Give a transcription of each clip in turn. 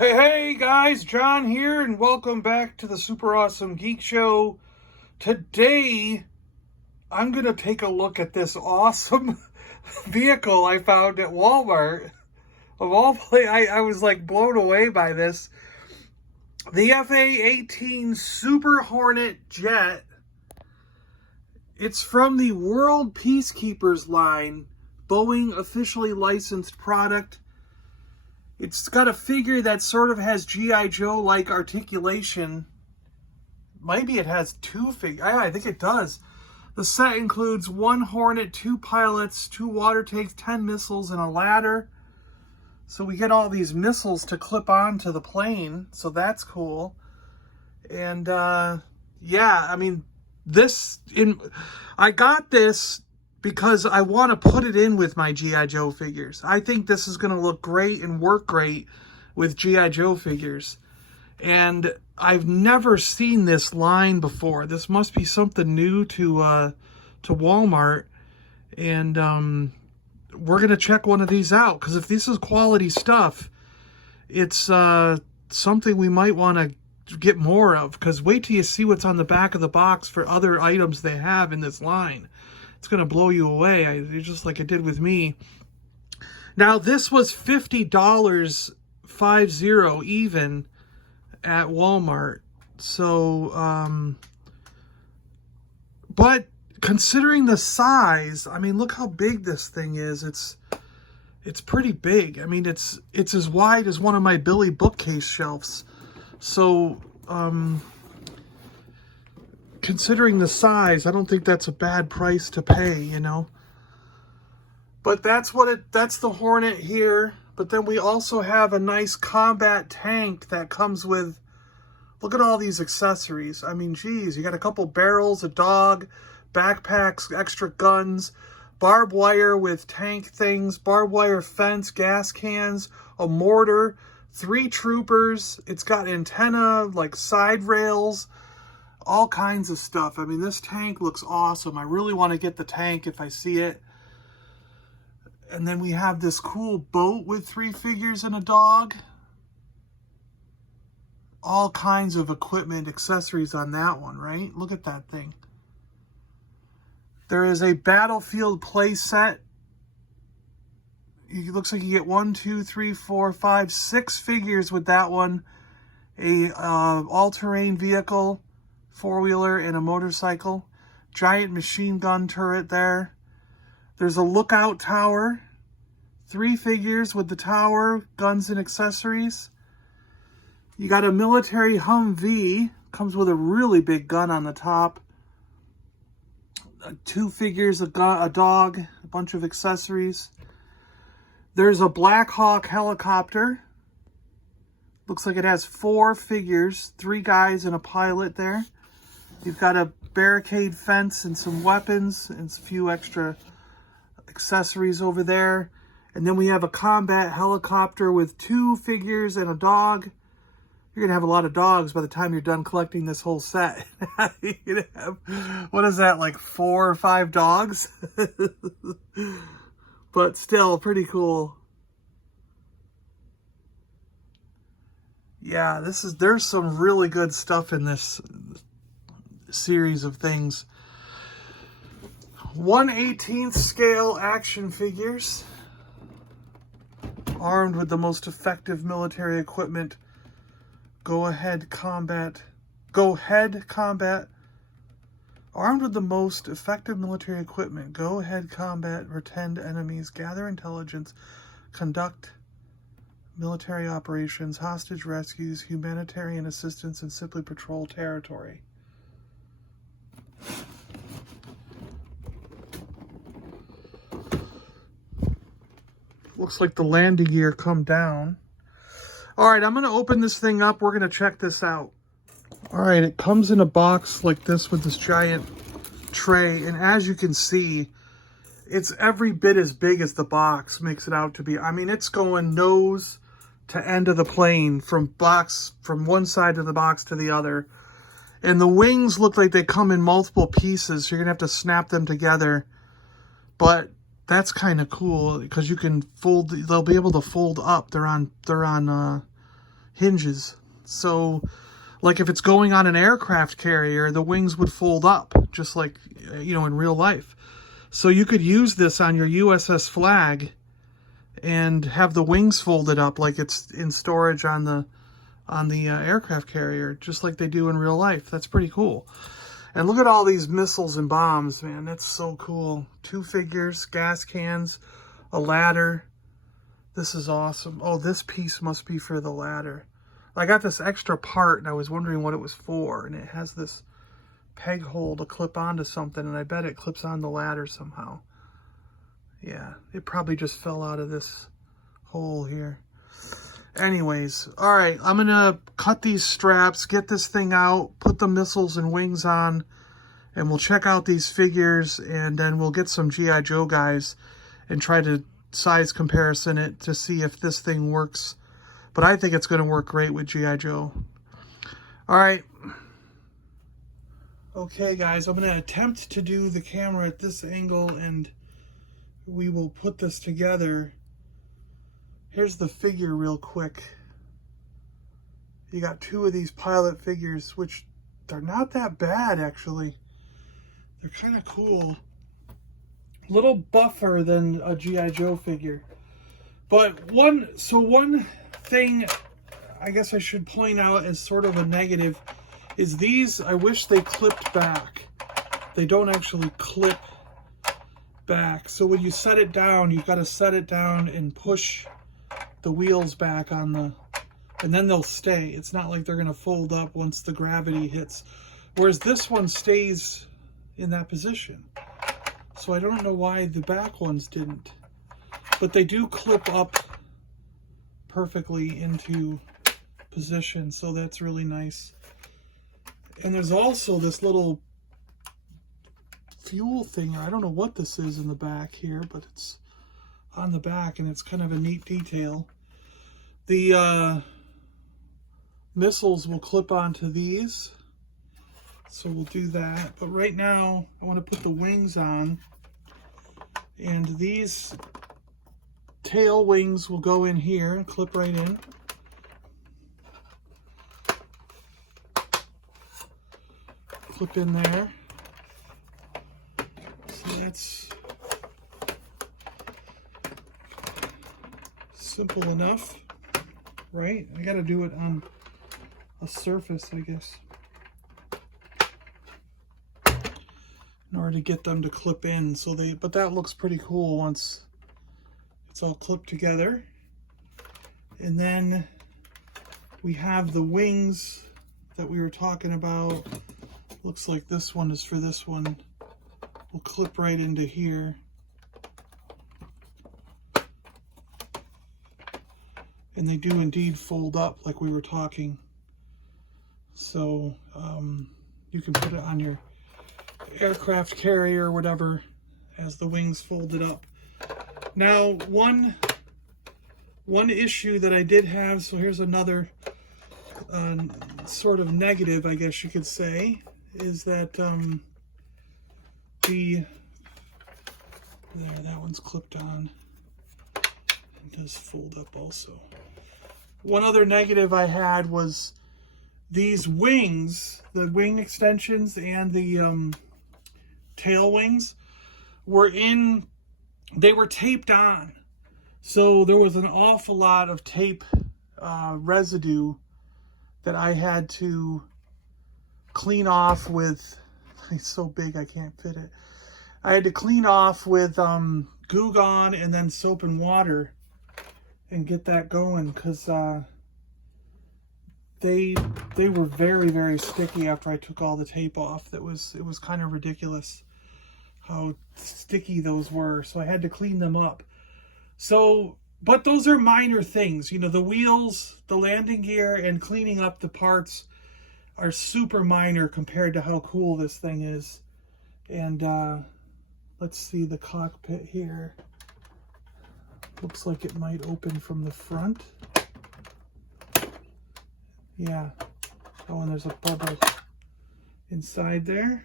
Hey guys, John here, and welcome back to the Super Awesome Geek Show. Today, I'm going to take a look at this awesome vehicle I found at Walmart. Of all places, I was like blown away by this. The A-18 Super Hornet jet. It's from the World Peacekeepers line, Boeing officially licensed product. It's got a figure that sort of has G.I. Joe-like articulation. Maybe it has two figures. I think it does. The set includes 1 Hornet, 2 pilots, 2 water tanks, 10 missiles, and a ladder. So we get all these missiles to clip onto the plane. So that's cool. And yeah, I mean, I got this because I want to put it in with my G.I. Joe figures. I think this is going to look great and work great with G.I. Joe figures. And I've never seen this line before. This must be something new to Walmart. And we're going to check one of these out. Because if this is quality stuff, it's something we might want to get more of. Because wait till you see what's on the back of the box for other items they have in this line. It's going to blow you away, just like it did with me. Now, this was $50, 50 even, at Walmart. So, but considering the size, I mean, look how big this thing is. It's pretty big. I mean, it's as wide as one of my Billy bookcase shelves. So, considering the size, I don't think that's a bad price to pay, you know. But that's the Hornet here. But then we also have a nice combat tank that comes with, look at all these accessories. I mean, geez, you got a couple barrels, a dog, backpacks, extra guns, barbed wire with tank things, barbed wire fence, gas cans, a mortar, 3 troopers. It's got antenna, like side rails, all kinds of stuff. I mean, this tank looks awesome. I really want to get the tank if I see it. And then we have this cool boat with 3 figures and a dog. All kinds of equipment, accessories on that one, right? Look at that thing. There is a battlefield playset. It looks like you get 1, 2, 3, 4, 5, 6 figures with that one. A all-terrain vehicle, 4-wheeler, and a motorcycle. Giant machine gun turret there. There's a lookout tower. 3 figures with the tower, guns and accessories. You got a military Humvee. Comes with a really big gun on the top. 2 figures, a dog, a bunch of accessories. There's a Black Hawk helicopter. Looks like it has 4 figures, 3 guys and a pilot there. You've got a barricade fence and some weapons and a few extra accessories over there. And then we have a combat helicopter with 2 figures and a dog. You're going to have a lot of dogs by the time you're done collecting this whole set. You're going to have, what is that, like 4 or 5 dogs? But still, pretty cool. Yeah, there's some really good stuff in this series of things. 1/18 scale action figures, armed with the most effective military equipment. Go ahead combat. Armed with the most effective military equipment. Go ahead combat, pretend enemies, gather intelligence, conduct military operations, hostage rescues, humanitarian assistance, and simply patrol territory. Looks like the landing gear come down. All right, I'm going to open this thing up. We're going to check this out. All right, it comes in a box like this with this giant tray. And as you can see, it's every bit as big as the box makes it out to be. I mean, it's going nose to end of the plane from one side of the box to the other. And the wings look like they come in multiple pieces. So you're going to have to snap them together. But that's kind of cool because you can fold. They'll be able to fold up. They're on hinges. So, like if it's going on an aircraft carrier, the wings would fold up, just like, you know, in real life. So you could use this on your USS Flag and have the wings folded up like it's in storage on the aircraft carrier, just like they do in real life. That's pretty cool. And look at all these missiles and bombs, man. That's so cool. 2 figures, gas cans, a ladder. This is awesome. Oh, this piece must be for the ladder. I got this extra part, and I was wondering what it was for. And it has this peg hole to clip onto something, and I bet it clips on the ladder somehow. Yeah, it probably just fell out of this hole here. Anyways, all right, I'm going to cut these straps, get this thing out, put the missiles and wings on, and we'll check out these figures, and then we'll get some G.I. Joe guys and try to size comparison it to see if this thing works. But I think it's going to work great with G.I. Joe. All right. Okay, guys, I'm going to attempt to do the camera at this angle, and we will put this together. Here's the figure real quick. You got 2 of these pilot figures, which they're not that bad, actually. They're kind of cool. A little buffer than a G.I. Joe figure. But one thing I guess I should point out as sort of a negative is these, I wish they clipped back. They don't actually clip back. So when you set it down, you've got to set it down and push the wheels back on the, and then they'll stay. It's not like they're going to fold up once the gravity hits. Whereas this one stays in that position. So I don't know why the back ones didn't. But they do clip up perfectly into position, so that's really nice. And there's also this little fuel thing. I don't know what this is in the back here, but it's on the back, and it's kind of a neat detail. The missiles will clip onto these, so we'll do that. But right now, I want to put the wings on, and these tail wings will go in here and clip right in. Clip in there. So that's simple enough, right? I gotta do it on a surface, I guess, in order to get them to clip in. So but that looks pretty cool once it's all clipped together. And then we have the wings that we were talking about. Looks like this one is for this one. We'll clip right into here. And they do indeed fold up like we were talking. So you can put it on your aircraft carrier or whatever as the wings folded up. Now, one issue that I did have, so here's another sort of negative, I guess you could say, is that there, that one's clipped on. It does fold up also. One other negative I had was these wings, the wing extensions and the tail wings they were taped on. So there was an awful lot of tape residue that I had to clean off with, it's so big I can't fit it. I had to clean off with Goo Gone and then soap and water and get that going, because they were very, very sticky after I took all the tape off. It was kind of ridiculous how sticky those were, so I had to clean them up. So, but those are minor things, you know, the wheels, the landing gear, and cleaning up the parts are super minor compared to how cool this thing is. And let's see the cockpit here. Looks like it might open from the front. Yeah. Oh, and there's a bubble inside there.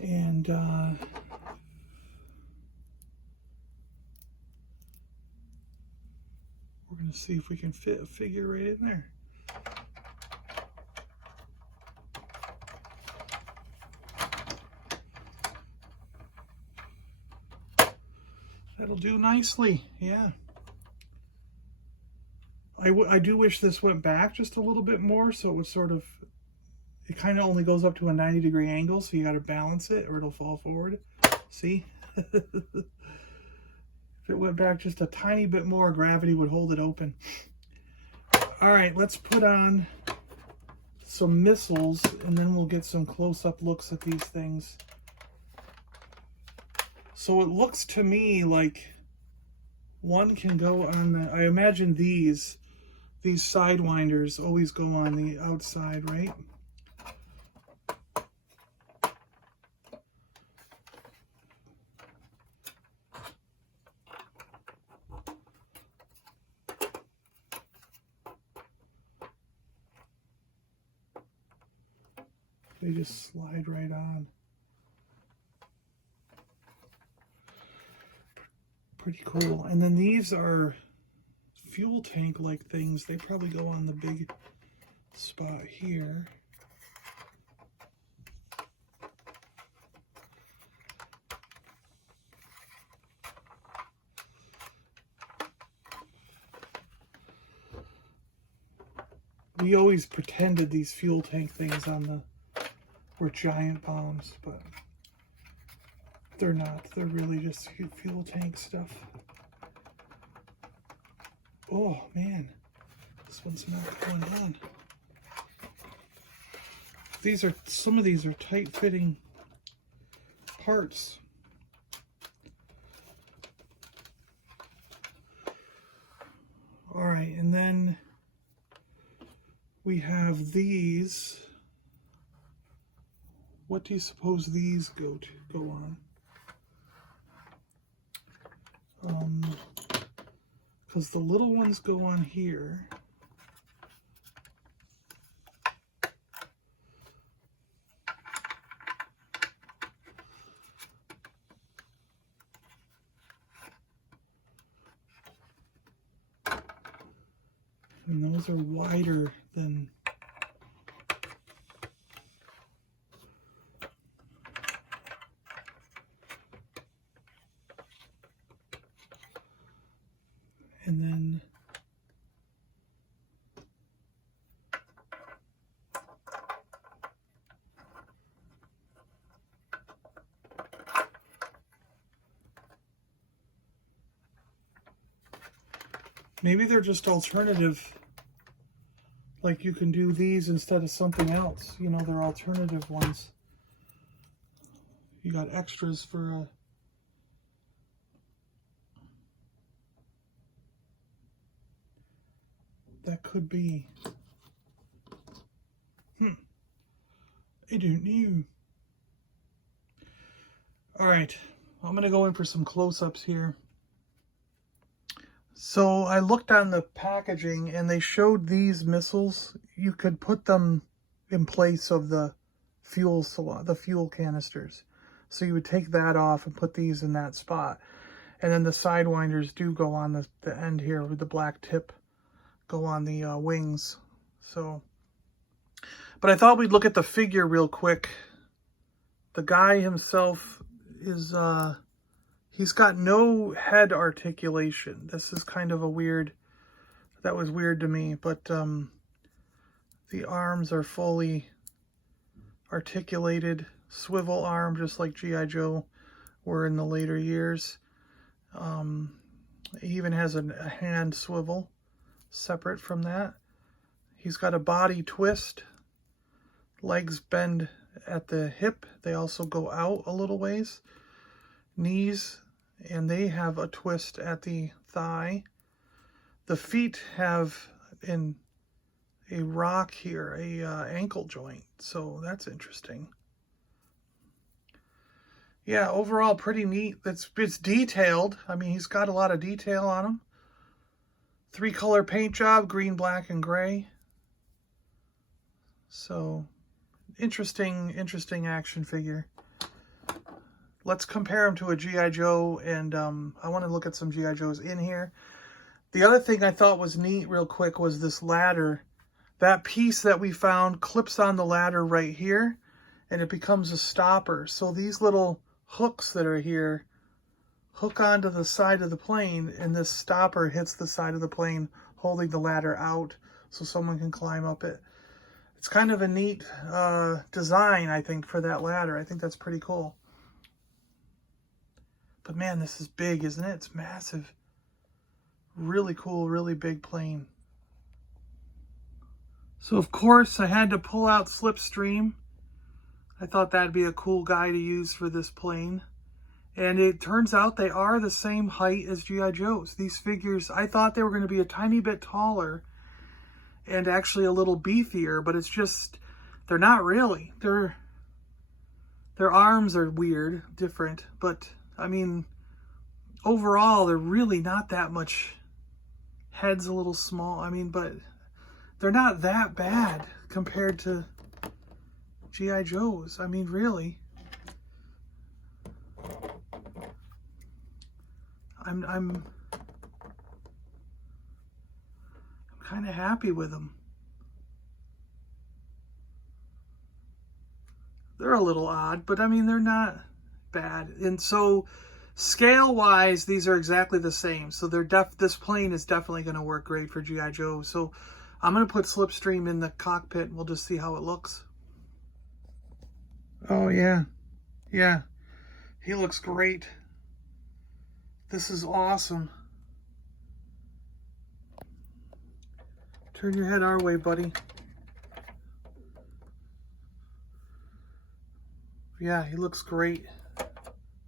And We're going to see if we can fit a figure right in there. That'll do nicely, yeah. I do wish this went back just a little bit more, so it would sort of, it kind of only goes up to a 90-degree angle, so you got to balance it or it'll fall forward. See? If it went back just a tiny bit more, gravity would hold it open. All right, let's put on some missiles, and then we'll get some close-up looks at these things. So it looks to me like one can go on the, I imagine these sidewinders always go on the outside, right? They just slide right on. Pretty cool. And then these are fuel tank like things. They probably go on the big spot here. We always pretended these fuel tank things on the were giant bombs, but they're not. They're really just fuel tank stuff. Oh man, this one's not going on. These are, some of these are tight fitting parts. All right, and then we have these. What do you suppose these go on? Because the little ones go on here. And those are wider than and then maybe they're just alternative. Like you can do these instead of something else. You know, they're alternative ones. You got extras for a... That could be. I don't know. Alright, I'm going to go in for some close-ups here. So I looked on the packaging and they showed these missiles. You could put them in place of the fuel canisters. So you would take that off and put these in that spot. And then the sidewinders do go on the end here with the black tip. Go on the wings. So, but I thought we'd look at the figure real quick. The guy himself is he's got no head articulation. This is kind of a weird, that was weird to me, but the arms are fully articulated, swivel arm, just like G.I. Joe were in the later years. He even has a hand swivel separate from that. He's got a body twist. Legs bend at the hip. They also go out a little ways. Knees, and they have a twist at the thigh. The feet have a rock here, a ankle joint. So that's interesting. Yeah, overall pretty neat. It's detailed. I mean, he's got a lot of detail on him. 3-color paint job, green, black, and gray. So, interesting action figure. Let's compare him to a G.I. Joe, and I want to look at some G.I. Joes in here. The other thing I thought was neat real quick was this ladder. That piece that we found clips on the ladder right here, and it becomes a stopper. So these little hooks that are here hook onto the side of the plane, and this stopper hits the side of the plane, holding the ladder out so someone can climb up it. It's kind of a neat design, I think, for that ladder. I think that's pretty cool. But man, this is big, isn't it? It's massive. Really cool, really big plane. So of course I had to pull out Slipstream. I thought that'd be a cool guy to use for this plane. And it turns out they are the same height as G.I. Joes. These figures, I thought they were going to be a tiny bit taller and actually a little beefier, but it's just, they're not really. Their arms are weird, different, but I mean, overall, they're really not that much. Head's a little small, I mean, but they're not that bad compared to G.I. Joes. I mean, really. I'm kind of happy with them. They're a little odd, but I mean, they're not bad. And so scale-wise, these are exactly the same. So this plane is definitely going to work great for G.I. Joe. So I'm going to put Slipstream in the cockpit and we'll just see how it looks. Oh, yeah. Yeah. He looks great. This is awesome. Turn your head our way, buddy. Yeah, he looks great.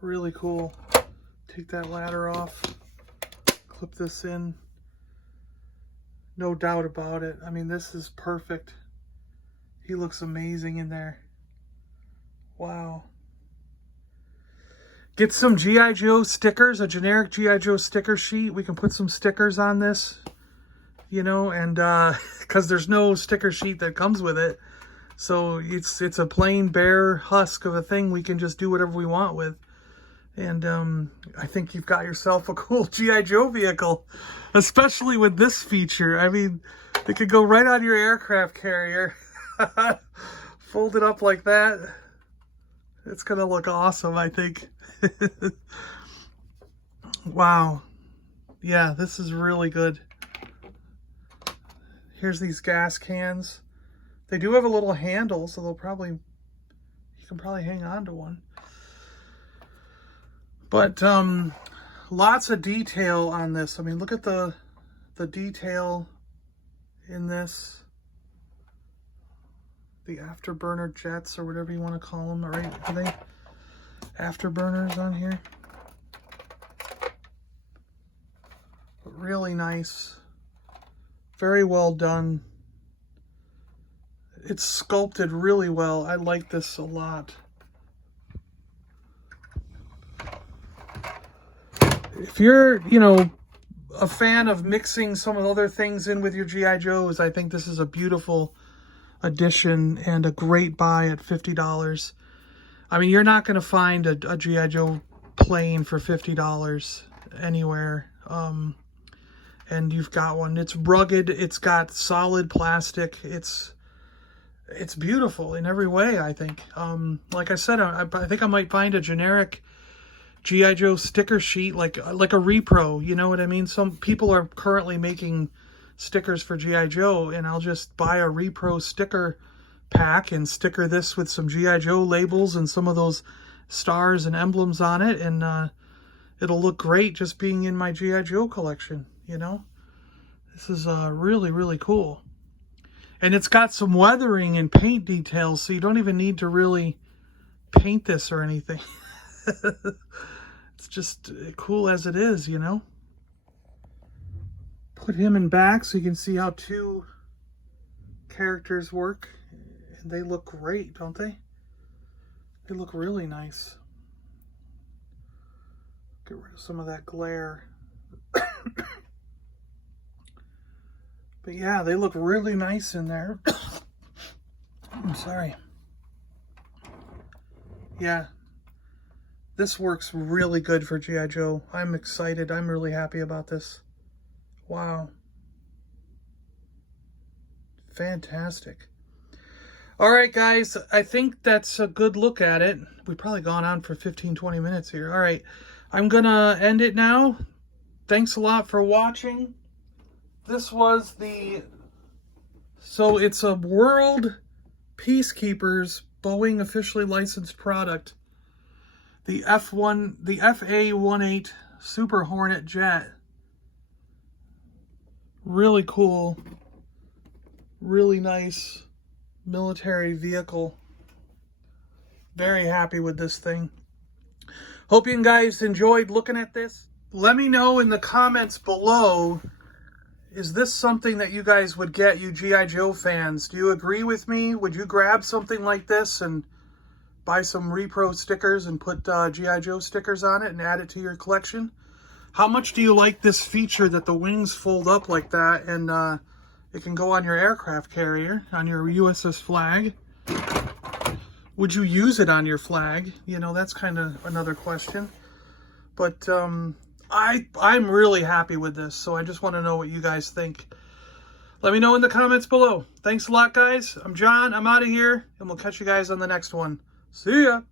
Really cool. Take that ladder off. Clip this in. No doubt about it. I mean, this is perfect. He looks amazing in there. Wow. Get some G.I. Joe stickers, a generic G.I. Joe sticker sheet. We can put some stickers on this, you know, and because there's no sticker sheet that comes with it. So it's a plain bare husk of a thing we can just do whatever we want with. And I think you've got yourself a cool G.I. Joe vehicle, especially with this feature. I mean, it could go right on your aircraft carrier. Fold it up like that. It's going to look awesome, I think. Wow. Yeah, this is really good. Here's these gas cans. They do have a little handle, so you can probably hang on to one. But lots of detail on this. I mean, look at the detail in this. The afterburner jets, or whatever you want to call them, right? Are they afterburners on here? But really nice. Very well done. It's sculpted really well. I like this a lot. If you're, you know, a fan of mixing some of the other things in with your G.I. Joes, I think this is a beautiful addition and a great buy at $50. I mean, you're not going to find a G.I. Joe plane for $50 anywhere. And you've got one. It's rugged. It's got solid plastic. It's beautiful in every way, I think. Like I said, I think I might find a generic G.I. Joe sticker sheet, like a repro, you know what I mean? Some people are currently making stickers for G.I. Joe, and I'll just buy a repro sticker pack and sticker this with some G.I. Joe labels and some of those stars and emblems on it, and it'll look great just being in my G.I. Joe collection, you know? This is really, really cool. And it's got some weathering and paint details, so you don't even need to really paint this or anything. It's just cool as it is, you know? Put him in back so you can see how two characters work. And they look great, don't they? They look really nice. Get rid of some of that glare. But yeah, they look really nice in there. I'm sorry. Yeah. This works really good for G.I. Joe. I'm excited. I'm really happy about this. Wow. Fantastic. All right, guys, I think that's a good look at it. We've probably gone on for 15-20 minutes here. All right, I'm gonna end it now. Thanks a lot for watching. This was so it's a World Peacekeepers Boeing officially licensed product. The FA-18 Super Hornet jet. Really cool. Really nice military vehicle. Very happy with this thing. Hope you guys enjoyed looking at this. Let me know in the comments below, is this something that you guys would get, you G.I. Joe fans? Do you agree with me? Would you grab something like this and buy some repro stickers and put G.I. Joe stickers on it and add it to your collection? How much do you like this feature that the wings fold up like that and it can go on your aircraft carrier, on your USS flag? Would you use it on your flag? You know, that's kind of another question. But I'm really happy with this, so I just want to know what you guys think. Let me know in the comments below. Thanks a lot, guys. I'm John. I'm out of here, and we'll catch you guys on the next one. See ya!